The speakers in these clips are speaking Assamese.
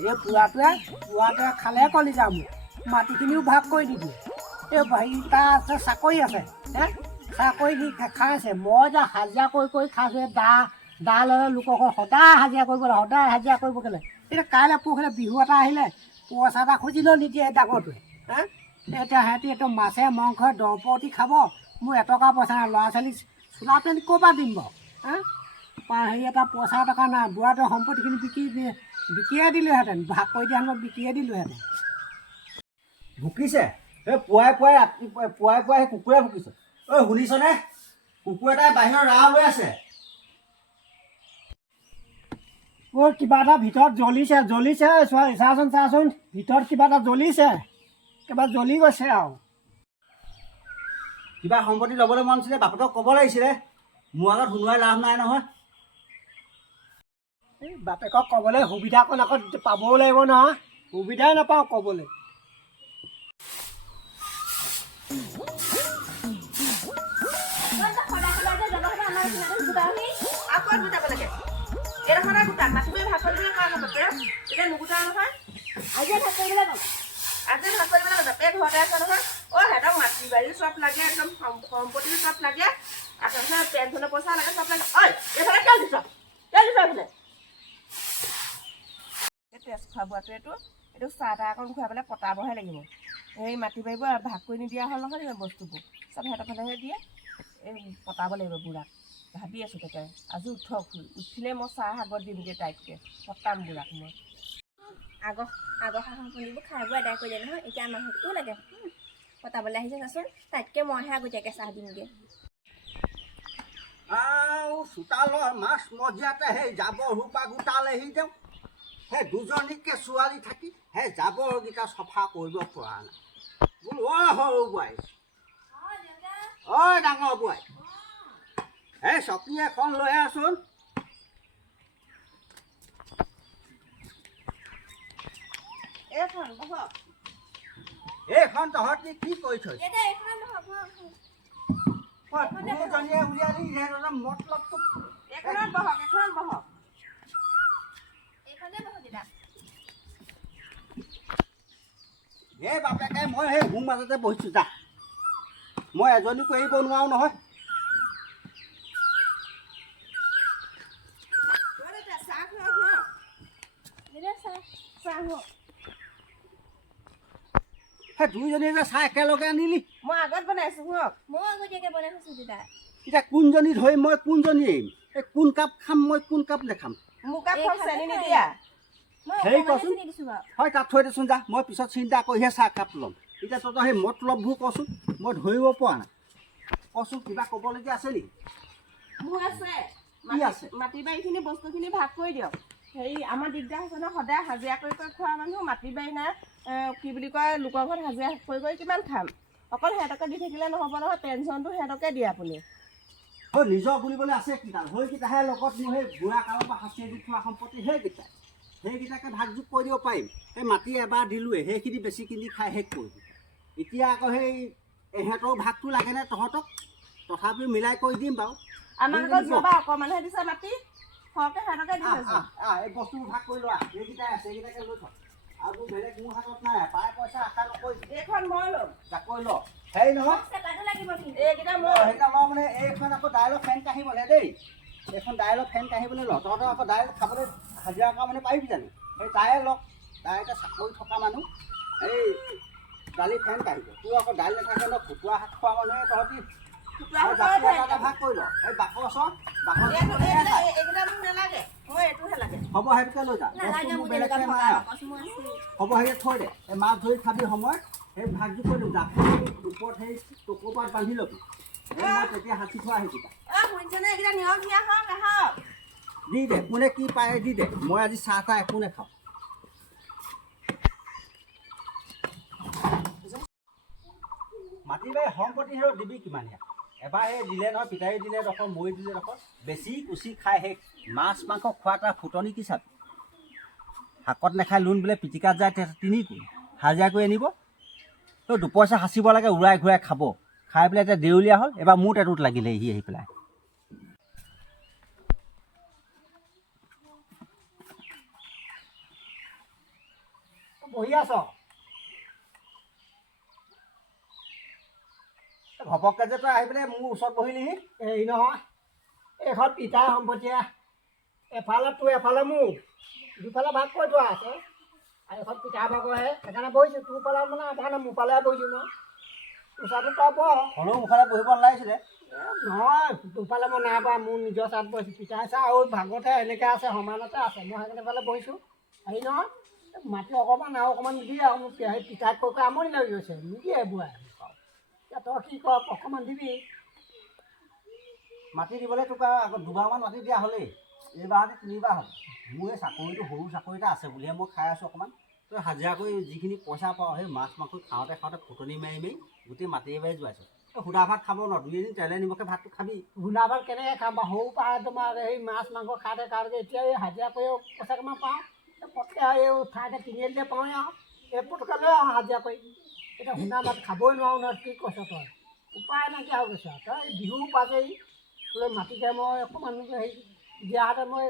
এই পুৱাটোৱে খালে কলি যাম মাটিখিনিও ভাগ কৰি দিবি এই হেৰি তাৰ আছে চাকৰি আছে চাকৰি দি খাই আছে মই যে হাজিৰা কৰি খাইছোঁ দা ল'লে লোকক সদায় হাজিৰা কৰিব লাগে সদায় হাজিৰা কৰিব গ'লে এতিয়া কাইলৈ পৰহিলৈ বিহু এটা আহিলে পইচা এটা খুজিলেও নিদিয়ে ডাঙৰটোৱে এতিয়া সিহঁতি এইটো মাছে মাংস দৰপতি খাব মোৰ এটকা পইচা নাই ল'ৰা ছোৱালীক চোলা পেণ্ট ক'ৰ পৰা দিম বাৰু হেৰি এটা পইচা টকা নাই বুঢ়াটোৱে সম্পত্তিখিনি বিকিয়ে দিলোঁহেঁতেন ভাগ কৰি দিয়া সময়ত বিকিয়ে দিলোঁহেঁতেন ভুকিছে এই পুৱাই ৰাতিপুৱাই সেই কুকুৰে ভুকিছে ঐ শুনিছনে কুকুৰ এটাই বাহিৰৰ ৰাহ হৈ আছে কিবা এটা ভিতৰত জ্বলিছে চাচোন ভিতৰত কিবা এটা জ্বলিছে কিবা জ্বলি গৈছে আৰু কিবা সম্পত্তি ল'বলৈ মন আছিলে বাপেকক ক'ব লাগিছিলে মোৰ আগত শুনোৱাই লাভ নাই নহয় এই বাপেকক ক'বলৈ সুবিধাকণ আকৌ পাবও লাগিব নহয় সুবিধাই নাপাওঁ ক'বলৈ আজি ভাগ কৰিবলৈ বাপে ঘৰতে আছে নহয় সিহঁতক মাটি বাৰী চব লাগে একদম সম্পত্তি চব লাগে আচলতে পেঞ্চনৰ পইচা লাগে চব লাগে এইফালে তেল দিছ এইফালে তেজ খোৱা বোৱাটো এইটো চাহ তাহ অকণ খুৱাই পেলাই পতাবহে লাগিব সেই মাটি বাৰীবোৰ ভাগ কৰি নিদিয়া হ'ল নহয় বস্তুবোৰ চব সিহঁতৰ ফালেহে দিয়ে এই পতাব লাগিব বুঢ়াক ভাবি আছোঁ তাকে আজি উঠক উঠিলে মই চাহ আগত দিমগৈ তাইতকৈ পতাম বুঢ়াক মই আগৰ সাহসবোৰ খাই বৈ আদায় কৰিলে নহয় এতিয়া আমাৰ ঘৰতো লাগে পতাবলৈ আহিছে চাচোন তাতকৈ মইহে আগতীয়াকৈ চাহ দিমগৈ চোতালৰ মাছ মজিয়াতে সেই জাবৰ সোপা গোটালেহি তেওঁ সেই দুজনীকে ছোৱালী থাকি সেই জাবৰকেইটা চফা কৰিব পৰা নাই বোলো সৰু বোৱাৰী ডাঙৰ বোৱাৰী এই চকী এখন লৈ আছোন এইখন তহঁতি কি কৰি থৈছ দুজনীয়ে উলিয়ালি মতলবটো এইখনত বহক এই বাপেকে মই সেই মোৰ মাজতে বহিছোঁ যা মই এজনীকো এৰিব নোৱাৰো নহয় সেই দুইজনীয়ে যে চাহ একেলগে আনিলি মই আগত বনাইছোঁ শুনক মই আগতীয়াকৈ বনাই থৈছোঁ দেউতা এতিয়া কোনজনী ধৰি মই কোনজনী এৰিম এই কোন কাপ খাম মই কোন কাপ নেখাম মোক কাপ চেনি নিদিয়া হেৰি কচোন হয় তাত থৈ দেচোন যা মই পিছত চিন্তা কৰিহে চাহ কাপ ল'ম এতিয়া তহঁতৰ সেই মতলববোৰ কচোন মই ধৰিব পৰা নাই কচোন কিবা ক'বলগীয়া আছে নেকি মোৰ আছে কি আছে মাটি বাৰীখিনি বস্তুখিনি ভাগ কৰি দিয়ক হেৰি আমাৰ দিগদাৰ হৈছে নহয় সদায় হাজিৰা কৰি খোৱা মানুহ মাটি বাৰী নাই কি বুলি কয় লোকৰ ঘৰত হাজিৰা কৰি কিমান খাম অকল সিহঁতকে দি থাকিলে নহ'ব নহয় পেঞ্চনটো সিহঁতকে দিয়ে আপুনি নিজৰ বুলিবলৈ আছে কিটা সেইকেইটাহে লগত মোৰ সেই বুঢ়া কালৰ পৰা সাঁচিয়ে দি থোৱা সম্পত্তি সেইকেইটাকে ভাগ যোগ কৰি দিব পাৰিম সেই মাটি এবাৰ দিলোঁৱে সেইখিনি বেছি কিনি খাই শেষ কৰিলোঁ এতিয়া আকৌ সেই এহেঁতৰ ভাগটো লাগেনে তহঁতক তথাপিও মিলাই কৰি দিম বাৰু আমাৰ লগত যোৱাবাৰ অকণমানহে দিছে মাটি সৰহকৈ সিহঁতকে দিছে এই বস্তুবোৰ ভাগ কৰি লোৱা এইকেইটাই আছে এইকেইটাকে লৈ থ আৰু বেলেগ মোৰ হাতত নাই পাই পইচা আশা নকৰিছোঁ এইখন মই ল'ম জাকৈ ল হেৰি নহয় এইকেইটা মই সেইকেইটা মই মানে এইখন আকৌ দাইলৰ ফেন কাঢ়িবলৈ দেই এইখন দাইলৰ ফেন কাঢ়িবলৈ ল তহঁতৰ আকৌ দাইল খাবলৈ হাজিৰা কৰা মানে পাৰিবি জানো সেই তায়ে লওক তাই এতিয়া চাকৰি থকা মানুহ এই দালি ফেন কাঢ়িব তোৰ আকৌ দাইল নাথাকে ন খুতুৰা শাক খোৱা মানুহে তহঁতি ভাগ কৰি ল এই বাকচৰ এইকেইটা মোক নালাগে মই এইটোহে লাগে হ'ব সেইটোকে লৈ যা বেলেগকৈ নাই হ'ব সেই থৈ দে এই মাছ ধৰি খাবি সময়ত সেই ভাগযোগ কৰি দিম জাকৈ ওপৰত সেই টকৌপাত বান্ধি ল'বি মই তেতিয়া সাঁচি থোৱা সেইকেইটা শুনিছেনে এইকেইটা নিয়ম দিয়া হওক আহক দি দে কোনে কি পায় দি দে মই আজি চাহ তাহ একো নাখাওঁ মাটি বাৰী সম্পত্তি হেৰৌ দিবি কিমানীয়া এবাৰ সেই দিলে নহয় পিতাৰী দিলে ডোখৰ মৰি দিলে ডোখৰ বেছি কুচি খাই শেষ মাছ মাংস খোৱা তাৰ ফুটনি কি চাবি শাকত নাখাই লোন বোলে পিটিকাত যায় তিনি কোণ হাজিৰা কৰি আনিব তো দুপইচা সাঁচিব লাগে উৰাই ঘূৰাই খাব খাই পেলাই এতিয়া দেউলীয়া হ'ল এবাৰ মোৰ টেটুত লাগিলে সি আহি পেলাই বহি আছ ঘপককৈ যে তই আহি পেলাই মোৰ ওচৰত বহিলিহি। এই নহয় এইখন পিতাৰ সম্পত্তিয়া এফালে তোৰ এফালে মোৰ দুফালে ভাগ কৰি থোৱা আছে আৰু এখন পিঠা ভাগৰহে সেইকাৰণে বহিছোঁ তোৰ পালে মানে সেইকাৰণে মোৰ পালে বহিছোঁ মই তোৰ চাহটো তই প হ'লেও মোৰফালে বহিব নালাগিছিলে। নহয় তোৰ ফালে মই নাই পোৱা মোৰ নিজৰ চাত বহিছোঁ পিঠা চাহ আৰু ভাগতে এনেকৈ আছে সমানতে আছে মই সেইকাৰণে ফালে বহিছোঁ হেৰি নহয় মাটি অকণমান আৰু অকণমান নিদিয়ে আৰু মোক সেই পিঠাক কৈ কৈ আমনি লাগি গৈছে নিদিয়ে বুঢ়াই এতিয়া তই কি কৰ অকণমান দিবি মাটি দিবলৈ তোক আকৌ দুবাৰমান মাটি দিয়া হ'লেই এইবাৰতে 3বাৰ হ'ল। মোৰ এই চাকৰিটো সৰু চাকৰি এটা আছে বুলিহে মই খাই আছোঁ অকণমান। তই হাজিৰা কৰি যিখিনি পইচা পাওঁ সেই মাছ মাংস খাওঁতে খাওঁতে ফুটনি মাৰি মাৰি গোটেই মাটিয়ে বাৰী যোৱাইছোঁ। তই সুদা ভাত খাব নোৱাৰ 2 এদিন তেলে নিমখে ভাতটো খাবি। গুণা ভাত কেনেকৈ খাম বাৰু সৰু পৰা তোমাৰ সেই মাছ মাংস খাওঁতে খাওঁতে এতিয়া এই হাজিৰা কৰিও পইচা কেইটামান পাওঁ পটকৈ আৰু এই ঠাইতে তিনিআলিতে পাওঁৱে আৰু এই পটকৈ লৈ আহোঁ হাজিৰা কৰি এতিয়া শুনা ভাত খাবই নোৱাৰোঁ নহয় কি কৈছ তই উপায় নাইকিয়া হৈ গৈছে আৰু তই বিহু পাছেহি বোলে মাটিকে মই অকণমান হেৰি দিয়াহেঁতেন মই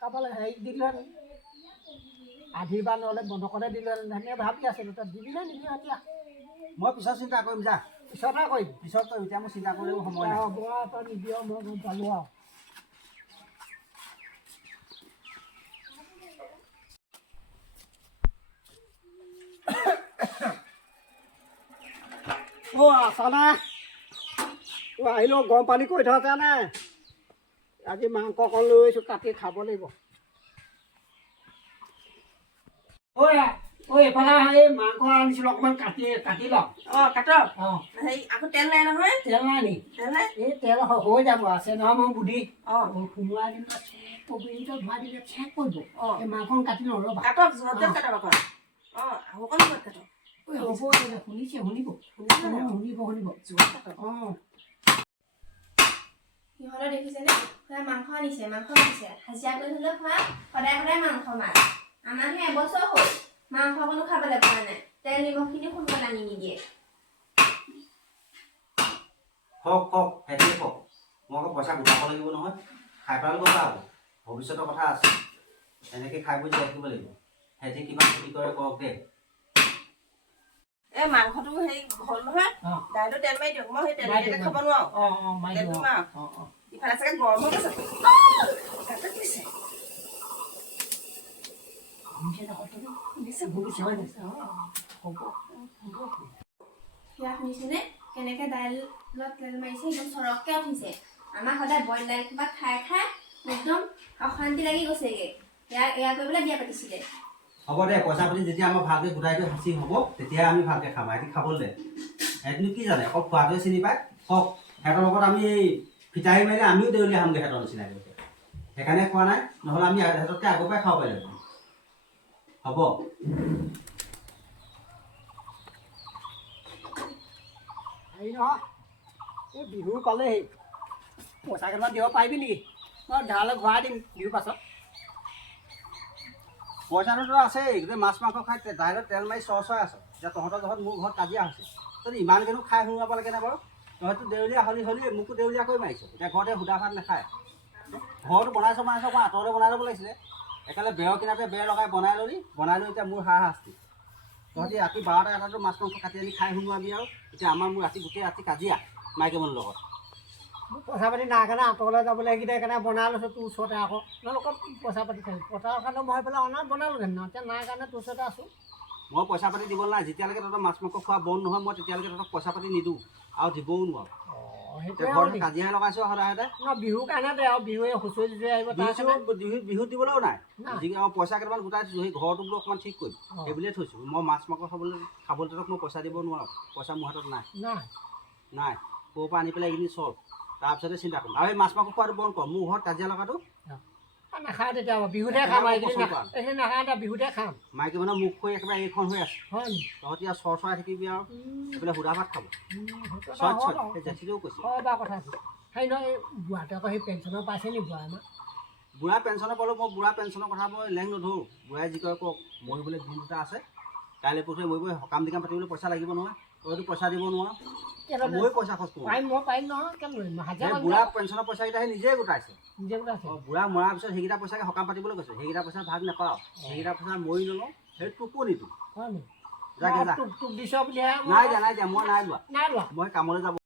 কাৰোবালৈ হেৰি দিলোহেঁতেন আধি বা নহ'লে বন্ধকতে দিলোহেঁতেন সেনেকৈ ভাবি আছিলোঁ তই দিবি নে নিদিবি এতিয়া মই পিছত চিন্তা কৰিম যা পিছতহে কৰিবি পিছত তই এতিয়া মোৰ চিন্তা কৰিলেও সময় নাই। হ'ব আৰু তই নিদিয় মই গম পালোঁ আৰু আছানে আহিলোঁ গৰম পানী কৰি থৈছানে আজি মাংস অকণ লৈ আহিছোঁ কাটি খাব লাগিব এইফালে এই মাংস আনিছিলোঁ অকণমান কাটি লওক অঁ কাটক অঁ হেৰি আকৌ তেল নাই নহয় তেল নাই নি তেল নাই এই তেল হৈ যাব আছে নহয় মোৰ বুদ্ধি অঁ সোমোৱাই দিলে কবিটো ধোৱাই দিলে চেক কৰিব অঁ এই মাংস কাটি নল'বা কাটক য'ত কাটক আকৌ অঁ আৰু অকণ জোৰত কাটক হ'ব শুনিছে শুনিব জোৰত কাটক অঁ সিহঁতে দেখিছেনে খুৰা মাংস আনিছে হাজিৰা কৰি হ'লেও খোৱা সদায় সদায় মাংস মাছ আমাৰহে এবছৰ হ'ল মাংস অকণো খাবলৈ পোৱা নাই তেল নিমখখিনি সোনকালে আনি নিদিয়ে হওক সেইটোৱে কওক মই আকৌ পইচা গোটাব লাগিব নহয় খাই পেলালে কথা হ'ব ভৱিষ্যতৰ কথা আছে এনেকৈ খাই বৈ ৰাখিব লাগিব সিহঁতে কিমান খেতি কৰে কওক দে এই মাংসটো হেৰি হ'ল নহয় দাইলটো তেল মাৰি দিয়ক মই সেই তেল নিদিয়াকৈ খাব নোৱাৰোঁ তেলটো মাৰক ইফালে চাগে গৰম হৈ গৈছে সেয়া শুনিছেনে কেনেকৈ দাইলত তেল মাৰিছে একদম চৰককৈ উঠিছে আমাৰ সদায় বইল দাইল কিবা খাই খাই একদম অশান্তি লাগি গৈছেগৈ এয়া কৰিবলৈ বিয়া পাতিছিলে হ'ব দে পইচা পাতি যেতিয়া আমাৰ ভালকৈ গোটাই কৰি সাঁচি হ'ব তেতিয়া আমি ভালকৈ খাম সিহঁতি খাবলৈ দে সিহঁতিনো কি জানে অকল খোৱাটোৱে চিনি পায় হওক সিহঁতৰ লগত আমি এই ফিতাহী মাৰিলে আমিও দেউলীয়া হ'মগৈ সিহঁতৰ নিচিনাকৈ সেইকাৰণে খোৱা নাই নহ'লে আমি সিহঁততকৈ আগৰ পৰাই খাব পাৰিলোঁ হ'ব হেৰি নহয় এই বিহু পালেহি পইচা কেইটামান দিব পাৰিবি নেকি মই ধাৰলৈ ঘূৰাই দিম বিহু পাছত পইচাটোতো আছেই গোটেই মাছ মাংস খাই দাইলত তেল মাৰি চৰাই আছ এতিয়া তহঁতৰ ঘৰত মোৰ ঘৰত কাজিয়া হৈছে তই ইমানকেনো খাই শুনোৱাব লাগে নে বাৰু তহঁততো দেউলীয়া হ'লি মোকো দেউলীয়া কৰি মাৰিছ এতিয়া ঘৰতে সুদা ভাত নাখায় ঘৰটো বনাইছ মই আঁতৰতে বনাই ল'ব লাগিছিলে একেবাৰে বেৰৰ কিনাৰতে বেৰ লগাই বনাই লৈ এতিয়া মোৰ শাস্তি তহঁতি ৰাতি 12টা 1টাতো মাছ মাংস কাটি আনি খাই শুনোৱাবি আৰু এতিয়া মোৰ গোটেই ৰাতি কাজিয়া মাইকী মানুহৰ লগত মোৰ পইচা পাতি নাই কাৰণে আঁতৰলৈ যাবলৈ সেইকেইটা সেইকাৰণে বনাই লৈছোঁ তোৰ ওচৰতে আকৌ তেওঁলোকক পইচা পাতি খালি পইচাৰ কাৰণে মই পেলাই অনা বনালোহেঁতেন এতিয়া নাই কাৰণে তোৰ ওচৰতে আছোঁ মই পইচা পাতি দিব নাই যেতিয়ালৈকে তহঁতৰ মাছ মাংস খোৱা বন্ধ নহয় মই তেতিয়ালৈকে তহঁতক পইচা পাতি নিদিওঁ আৰু দিবও নোৱাৰোঁ ঘৰত কাজিয়াহে লগাইছোঁ সদায় বিহুৰ কাৰণে দে আৰু বিহুৱে হুঁচৰি চুচৰি আহিব বিহুত দিবলৈও নাই পইচা কেইটামান গোটাই থৈছোঁ সেই ঘৰটো বোলো অকণমান ঠিক কৰিম সেই বুলিয়ে থৈছোঁ মই মাছ মাংস খাবলৈ তহঁতক মই পইচা দিব নোৱাৰোঁ পইচা মোৰ হাতত নাই ক'ৰ পৰা আনি পেলাই এইখিনি চল তাৰপিছতে চিন্তা কৰিম আৰু এই মাছ মাংস খোৱাটো বন্ধ কৰ মোৰ ঘৰত কাজিয়া লগাটো নাখাওঁ তেতিয়া বিহুতে খাম এইখিনি নাখাওঁ এতিয়া বিহুতে খাম মাইকী মানুহৰ মুখ হৈ একেবাৰে এইখন হৈ আছে হয় তহঁতি আৰু চৰাই থাকিবি আৰু এইফালে সুদা ভাত খাব জেঠিলেও কৈছে হয় বাৰু কথাটো সেই নহয় এই বুঢ়াটো আকৌ সেই পেঞ্চনৰ পাইছে নি বুঢ়া আমাৰ বুঢ়া পেঞ্চনৰ পালোঁ মই বুঢ়া পেঞ্চনৰ কথা মই লেং নধৰোঁ বুঢ়াই যি কয় কওক মৰিবলৈ দিন দুটা আছে কাইলৈ পৰহি মৰিব সকাম নিকাম পাতিবলৈ পইচা লাগিব নহয় তইতো পইচা দিব নোৱাৰ মই পইচা খৰচ কৰোঁ পাৰিম নহয় কেলৈ বুঢ়া পেঞ্চনৰ পইচাকেইটা সেই নিজে গোটাইছে নিজে গোটাইছে বুঢ়া মৰাৰ পিছত সেইকেইটা পইচাকে সকাম পাতিবলৈ কৈছে সেইকেইটা পইচা ভাগ নাপাওঁ সেইকেইটা পইচা মৰি নলওঁ সেই টোপনিটো হয় নি যাগে যা তোক দিছ বুলিহে নাই দিয়া মই নাই লোৱা নাই লোৱা মই কামলৈ যাব